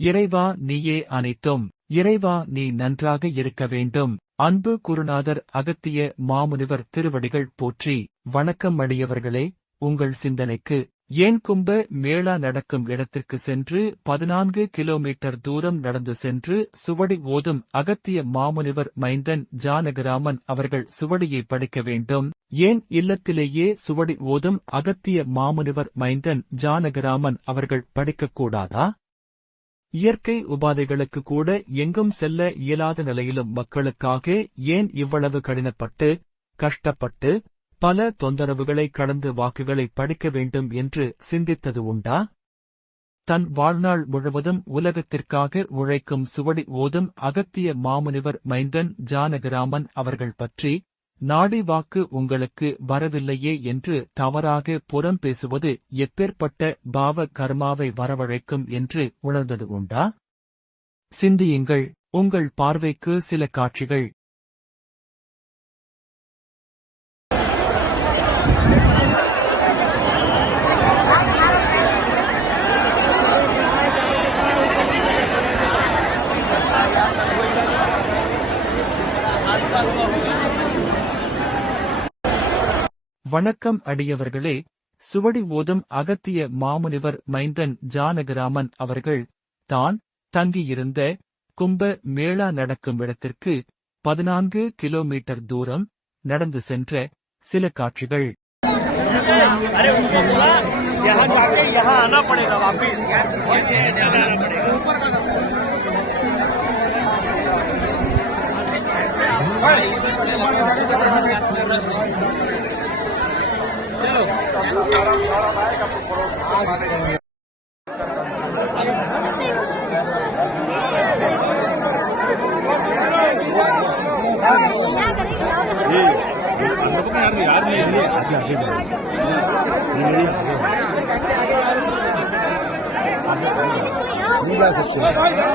இறைவா நீயே அனைத்தும். இறைவா நீ நன்றாக இருக்க வேண்டும். அன்பு குருநாதர் அகத்திய மாமுனிவர் திருவடிகள் போற்றி. வணக்கம் அடியவர்களே உங்கள் சிந்தனைக்கு. ஏன் கும்ப மேளா நடக்கும் இடத்திற்கு சென்று பதினான்கு கிலோமீட்டர் தூரம் நடந்து சென்று சுவடி ஓதும் அகத்திய மாமுனிவர் மைந்தன் ஜானகிராமன் அவர்கள் சுவடியை படிக்க வேண்டும். ஏன் இல்லத்திலேயே சுவடி ஓதும் அகத்திய மாமுனிவர் மைந்தன் ஜானகிராமன் அவர்கள் படிக்கக்கூடாதா? இயற்கை உபாதைகளுக்கு கூட எங்கும் செல்ல இயலாத நிலையிலும் மக்களுக்காக ஏன் இவ்வளவு கடினப்பட்டு கஷ்டப்பட்டு பல தொந்தரவுகளை கடந்து வாக்குகளை படிக்க வேண்டும் என்று சிந்தித்தது உண்டா? தன் வாழ்நாள் முழுவதும் உலகத்திற்காக உழைக்கும் சுவடி ஓதும் அகத்திய மாமுனிவர் மைந்தன் ஜானகிராமன் அவர்கள் பற்றி நாடி வாக்கு உங்களுக்கு வரவில்லையே என்று தவறாக புறம் பேசுவது எப்பேற்பட்ட பாவ கர்மாவை வரவழைக்கும் என்று உணர்ந்தது உண்டா? சிந்தியுங்கள் உங்கள் பார்வைக்கு சில காட்சிகள் வணக்கம் அடியவர்களே சுவடி ஓதும் அகத்திய மாமுனிவர் மைந்தன் ஜானகிராமன் அவர்கள் தான் தங்கியிருந்த கும்ப மேளா நடக்கும் இடத்திற்கு பதினான்கு கிலோமீட்டர் தூரம் நடந்து சென்ற சில காட்சிகள். अरे उसको बोला यहाँ जाके यहाँ आना